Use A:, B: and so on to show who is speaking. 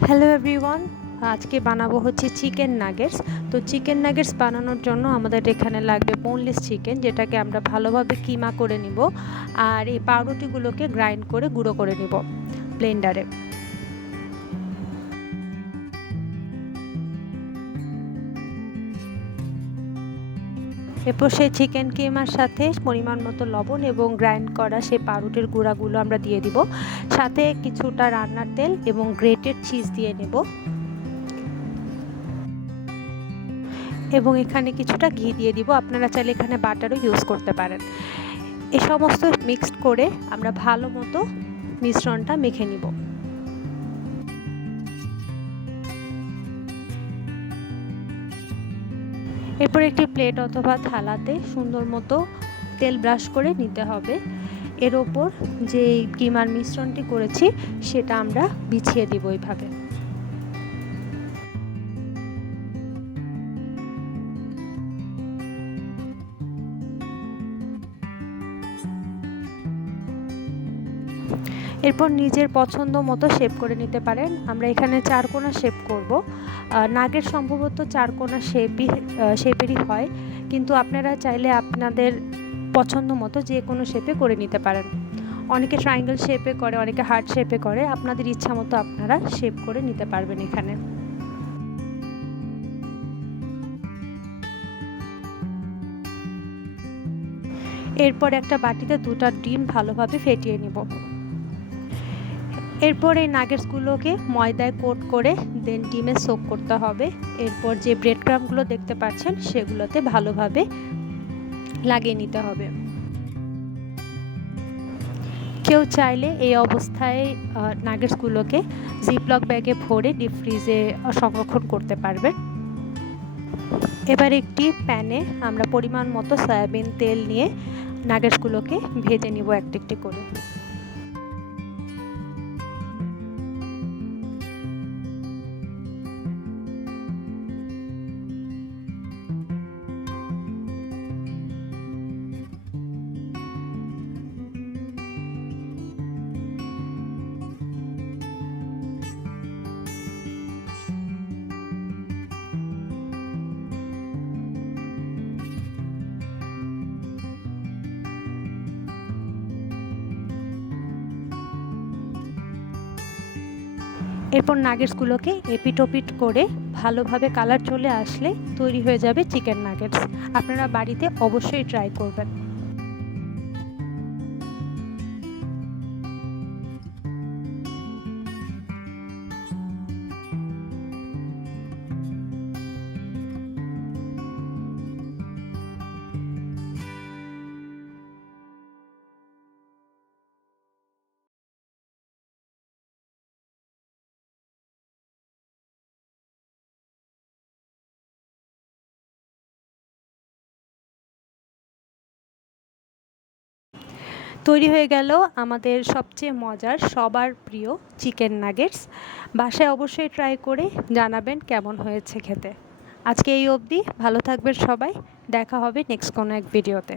A: Hello everyone আজকে বানাবো হচ্ছে চিকেন নাগেটস তো চিকেন নাগেটস বানানোর জন্য আমাদের এখানে লাগবে বোনলেস চিকেন যেটাকে আমরা ভালোভাবে কিমা করে নিব, আর এই পাউরুটিগুলোকে গ্রাইন্ড করে গুঁড়ো করে নিব ব্লেন্ডারে এরপর সেই চিকেন কিমার সাথে পরিমাণ মতো লবণ এবং গ্রাইন্ড করা সেই পাউরুটির গুঁড়াগুলো আমরা দিয়ে দিব। সাথে কিছুটা রান্নার তেল এবং গ্রেটেড চিজ দিয়ে নেব। এবং এখানে কিছুটা ঘি দিয়ে দিব। আপনারা চাইলে এখানে বাটারও ইউজ করতে পারেন। এ সমস্ত মিক্সড করে আমরা ভালো মতো মিশ্রণটা মেখে নিব। এরপর একটি প্লেট অথবা থালাতে সুন্দর মতো তেল ব্রাশ করে নিতে হবে। এর ওপর যে কিমার মিশ্রণটি করেছি, সেটা আমরা বিছিয়ে দিব এইভাবে। এরপর নিজের পছন্দ মতো শেপ করে নিতে পারেন। আমরা এখানে চারকোনা শেপ করব। নাগের সম্ভবত চারকোনা শেপই শেপেরই হয়। কিন্তু আপনারা চাইলে আপনাদের পছন্দ মতো যে কোনো শেপে করে নিতে পারেন। অনেকে ট্রায়াঙ্গেল শেপে করে, অনেকে হার্ট শেপে করে। আপনাদের ইচ্ছা মতো আপনারা শেপ করে নিতে পারবেন এখানে। এরপর একটা বাটিতে দুটা ডিম ভালোভাবে ফেটিয়ে নিব। এরপর এই নাগেটসগুলোকে ময়দায় কোট করে দেন ডিমে সোক করতে হবে। এরপর যে ব্রেড ক্রামগুলো দেখতে পাচ্ছেন, সেগুলোতে ভালোভাবে লাগিয়ে নিতে হবে। কেউ চাইলে এই অবস্থায় নাগেটসগুলোকে জিপলক ব্যাগে ভরে ডিপ ফ্রিজে সংরক্ষণ করতে পারবেন। এবার একটি প্যানে আমরা পরিমাণ মতো সয়াবিন তেল নিয়ে নাগেটসগুলোকে ভেজে নিব একটি একটি করে। এরপর নাগেটসগুলোকে এপিটোপিট করে ভালোভাবে কালার চলে আসলে তৈরি হয়ে যাবে চিকেন নাগেটস আপনারা বাড়িতে অবশ্যই ট্রাই করবেন। তৈরি হয়ে গেল আমাদের সবচেয়ে মজার, সবার প্রিয় চিকেন নাগেটস বাসায় অবশ্যই ট্রাই করে জানাবেন কেমন হয়েছে খেতে। আজকে এই অবধি, ভালো থাকবেন সবাই। দেখা হবে নেক্সট কোনো এক ভিডিওতে